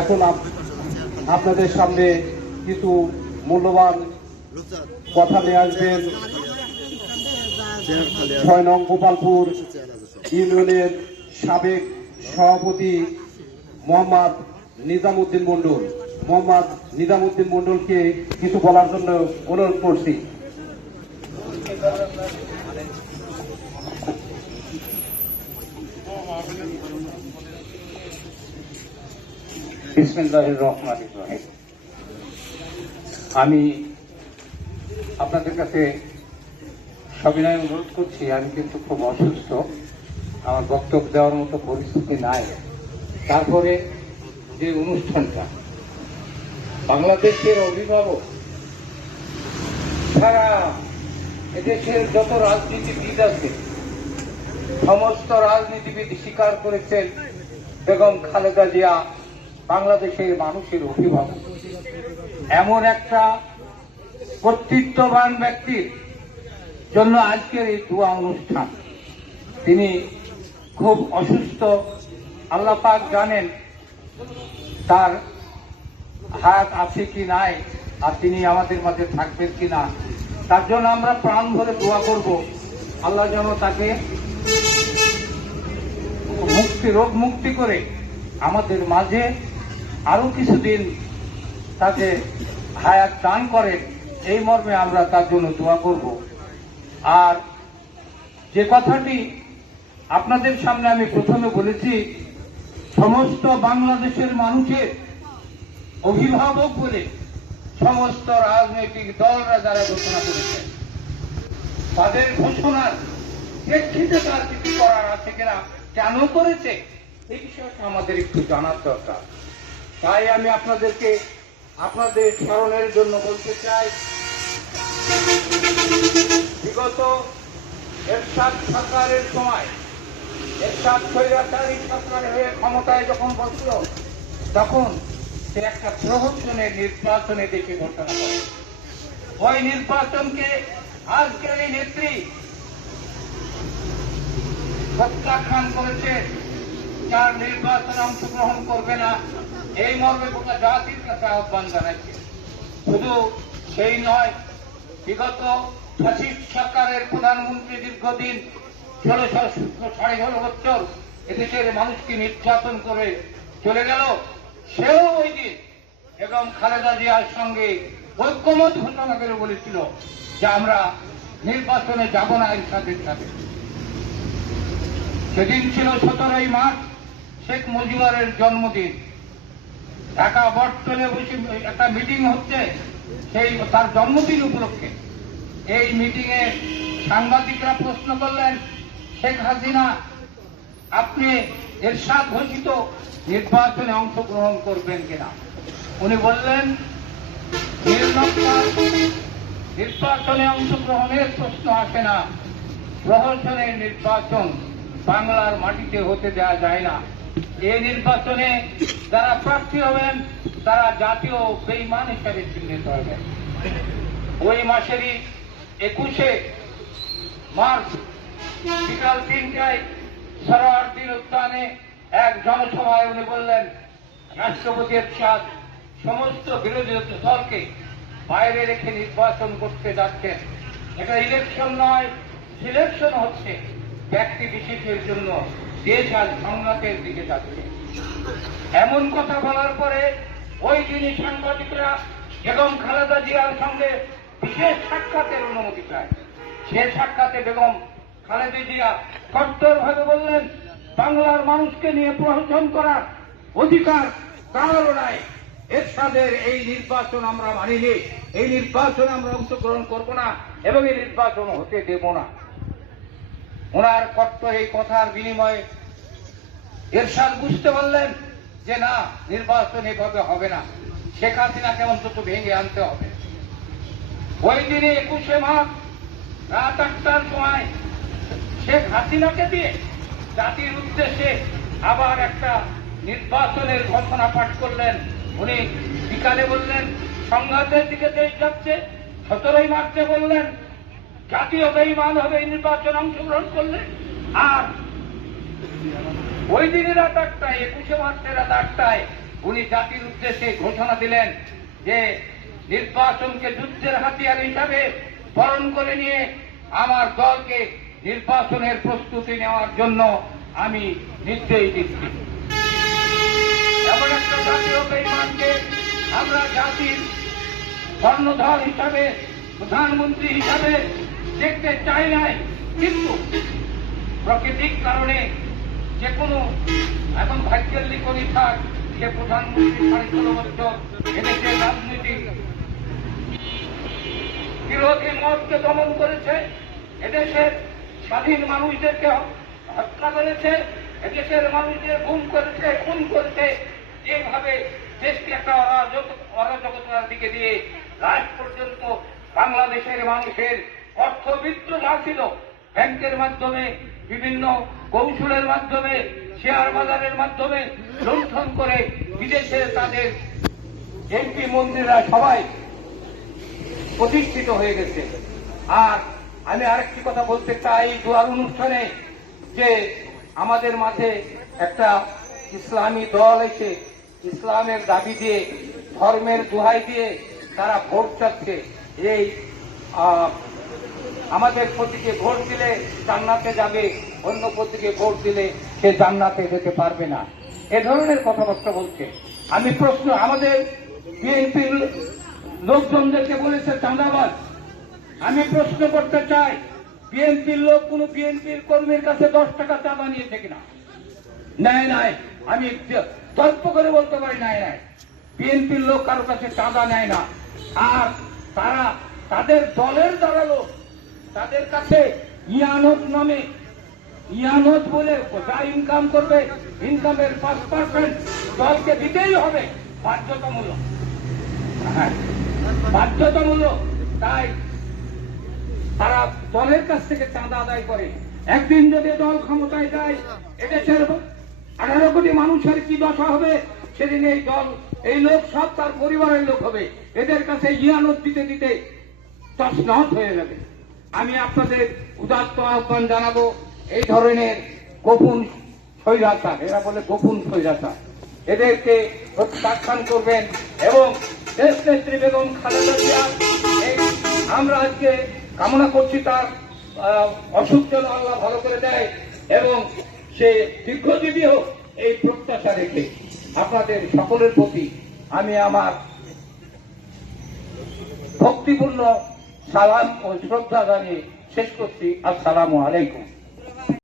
এখন আপনাদের সামনে কিছু মূল্যবান কথা নিয়ে আসবেন ৬ নং গোপালপুর ইউনিয়নের সাবেক সভাপতি মোহাম্মদ নিজামউদ্দিন মন্ডল। মোহাম্মদ নিজামউদ্দিন মন্ডলকে কিছু বলার জন্য অনুরোধ করছি। বিসমিল্লাহির রহমানির রহিম। আমি আপনাদের কাছে সবিনয় অনুরোধ করছি, আমি কিন্তু খুব অসুস্থ, আমার বক্তব্য দেওয়ার মতো পরিস্থিতি নাই। তারপরে যে অনুষ্ঠানটা বাংলাদেশের অভিভাবক সারা এদেশের যত রাজনীতিবিদ আছে সমস্ত রাজনীতিবিদ স্বীকার করেছেন বেগম খালেদা জিয়া বাংলাদেশের মানুষের অভিভাবক। এমন একটা কর্তৃত্ববান ব্যক্তির জন্য আজকের এই দোয়া অনুষ্ঠান। তিনি খুব অসুস্থ, আল্লাহ পাক জানেন তার হাত আছে কি নাই, আর তিনি আমাদের মাঝে থাকবেন কিনা। তার জন্য আমরা প্রাণ ভরে দোয়া করব, আল্লাহ যেন তাকে রোগ মুক্তি করে আমাদের মাঝে আরো কিছুদিন তাকে হায়াত দান করেন, এই মর্মে আমরা তার জন্য দোয়া করব। আর যে কথাটি আপনাদের সামনে আমি প্রথমে বলেছি, সমস্ত বাংলাদেশের মানুষের অভিভাবক বলে সমস্ত রাজনৈতিক দলরা যারা ঘোষণা করেছে, তাদের ঘোষণার প্রেক্ষিতে তার কিছু করার আছে কিনা, কেন করেছে, এই বিষয়টা আমাদের একটু জানার দরকার। তাই আমি আপনাদেরকে আপনাদের স্মরণের জন্য বলতে চাই, বিগত এরশাদ সরকারের সময় এরশাদ স্বৈরাচারী সরকার হয়ে ক্ষমতায় যখন বসল, তখন সে একটা প্রহসনের নির্বাচনে দেখে ঘোষণা করে। ওই নির্বাচনকে আজকের এই নেত্রী প্রত্যাখ্যান করেছে, যার নির্বাচনে অংশগ্রহণ করবে না, এই মর্মে গোটা জাতির কাছে আহ্বান জানাচ্ছে। শুধু সেই নয়, বিগত ফ্যাসিস্ট সরকারের প্রধানমন্ত্রী দীর্ঘদিন 16 বছর এদেশের মানুষকে নির্যাতন করে চলে গেল, সেও ওই দিন এবং খালেদা জিয়ার সঙ্গে ঐক্যমত ঘোষণা করে বলেছিল যে আমরা নির্বাচনে যাব না এরশাদের সাথে। সেদিন ছিল 17 মার্চ, শেখ মুজিবুরের জন্মদিন। ঢাকা বটতলে বসে একটা মিটিং হচ্ছে সেই তার জন্মদিন উপলক্ষে। এই মিটিং এ সাংবাদিকরা প্রশ্ন করলেন, শেখ হাসিনা আপনি এরশাদ ঘোষিত নির্বাচনে অংশগ্রহণ করবেন কিনা? উনি বললেন, নির্বাচনে অংশগ্রহণের প্রশ্ন আসে না, প্রহসনের নির্বাচন বাংলার মাটিতে হতে দেওয়া যায় না। এই নির্বাচনে যারা প্রার্থী হবেন তারা জাতীয় বেঈমান হিসেবে চিহ্নিত হবেন। ওই মাসেরই 21 মার্চ বিকাল 3টায় সরোয়ার্দী উদ্যানে এক জনসভায় উনি বললেন, রাষ্ট্রপতি এরশাদ সমস্ত বিরোধী দলকে বাইরে রেখে নির্বাচন করতে যাচ্ছেন। এটা ইলেকশন নয়, সিলেকশন হচ্ছে। ব্যক্তি বিশেষের জন্য দেশ আজ সংঘাতের দিকে যাচ্ছে। এমন কথা বলার পরে ওই দিনই সাংবাদিকরা বেগম খালেদা জিয়ার সঙ্গে বিশেষ সাক্ষাতের অনুমতি চায়। সে সাক্ষাতে বেগম খালেদা জিয়া কঠোরভাবে বললেন, বাংলার মানুষকে নিয়ে প্রহসন করার অধিকার কারও নাই। এরশাদের এই নির্বাচন আমরা মানিনি, এই নির্বাচনে আমরা অংশগ্রহণ করব না এবং এই নির্বাচন হতে দেব না। ওনার কঠোর এই কথার বিনিময়ে এরশাদ বুঝতে পারলেন যে না, নির্বাচন এভাবে হবে না, শেখ হাসিনাকে অন্তত ভেঙে আনতে হবে। ওই দিনে 21 মার্চ রাত 8টার সময় শেখ হাসিনাকে দিয়ে জাতির উদ্দেশ্যে আবার একটা নির্বাচনের ঘোষণা পাঠ করলেন। উনি বিকালে বললেন সংঘাতের দিকে দেশ যাচ্ছে, 17 মার্চে বললেন জাতীয় বেঈমান হবে এই নির্বাচনে অংশগ্রহণ করলে, আর ওই দিনের রাত 8টায় 21শে মার্চের রাত 8টায় উনি জাতির উদ্দেশ্যে ঘোষণা দিলেন যে নির্বাচনকে যুদ্ধের হাতিয়ার হিসাবে বরণ করে নিয়ে আমার দলকে নির্বাচনের প্রস্তুতি নেওয়ার জন্য আমি নির্দেশ দিচ্ছি। এমন একটা জাতীয় বেঈমানকে আমরা জাতির কর্ণধার হিসাবে, প্রধানমন্ত্রী হিসাবে দেখতে চাই নাই, কিন্তু প্রাকৃতিক কারণে যে কোনো এখন ভাগ্যের লিখনি থাক, সে প্রধানমন্ত্রী 16.5 বছর এদেশের রাজনৈতিক বিরোধী মতকে দমন করেছে, এদেশের স্বাধীন মানুষদেরকে হত্যা করেছে, এদেশের মানুষদের গুম করেছে, খুন করেছে, যেভাবে দেশকে একটা অরাজকতার দিকে দিয়ে লাস্ট পর্যন্ত বাংলাদেশের মানুষের অর্থবিত্ত যা ছিল ব্যাংকের মাধ্যমে, বিভিন্ন কৌশলের মাধ্যমে, শেয়ার বাজারের মাধ্যমে লুণ্ঠন করে বিদেশে তাদের এমপি মন্ত্রীরা সবাই প্রতিষ্ঠিত হয়ে গেছে। আর আমি আরেকটি কথা বলতে চাই দোয়ার অনুষ্ঠানে, যে আমাদের মাঝে একটা ইসলামী দল এসে ইসলামের দাবি দিয়ে, ধর্মের দোহাই দিয়ে তারা ভোট চাচ্ছে। এই আমাদের প্রতীকে ভোট দিলে জান্নাতে যাবে, অন্য প্রতীকে ভোট দিলে সে জান্নাতে যেতে পারবে না, এ ধরনের কথাবার্তা বলছে। আমি প্রশ্ন আমাদের বিএনপির লোকজনদেরকে বলেছে চাঁদাবাজ। আমি প্রশ্ন করতে চাই, বিএনপির লোক কোন বিএনপির কর্মীর কাছে 10 টাকা চাঁদা নিয়েছে কিনা? নাই নাই, আমি তর্ক করে বলতে পারি নাই নাই, বিএনপির লোক কারো কাছে চাঁদা নেয় না। আর তারা তাদের দলের দ্বারা লোক, তাদের কাছে ইয়ানত নামে, ইয়ানত বলে যা ইনকাম করবে, ইনকামের 5% দলকে দিতেই হবে, বাধ্যতামূলক, বাধ্যতামূলক। তাই তারা দলের কাছ থেকে চাঁদা আদায় করে। একদিন যদি দল ক্ষমতায় যায়, এদেশের 18 কোটি মানুষের কি দশা হবে সেদিন এই দল, এই লোক সব তার পরিবারের লোক হবে, এদের কাছে ইয়ানত দিতে দিতে তছনছ হয়ে যাবে। আমি আপনাদের উদাত্ত আহ্বান জানাবো, এই ধরনের গোপন স্বৈরাচার, এরা বলে গোপন স্বৈরাচার, এদেরকে প্রত্যাখ্যান করবেন। এবং দেশ নেত্রী বেগম খালেদা জিয়া, আমরা আজকে কামনা করছি তার অসুখ যেন আল্লাহ ভালো করে দেয় এবং সে দীর্ঘজীবী হোক, এই প্রত্যাশা রেখে আপনাদের সকলের প্রতি আমি আমার ভক্তিপূর্ণ সালাম ও শ্রদ্ধা জানিয়ে শেষ করছি। আসসালামু আলাইকুম।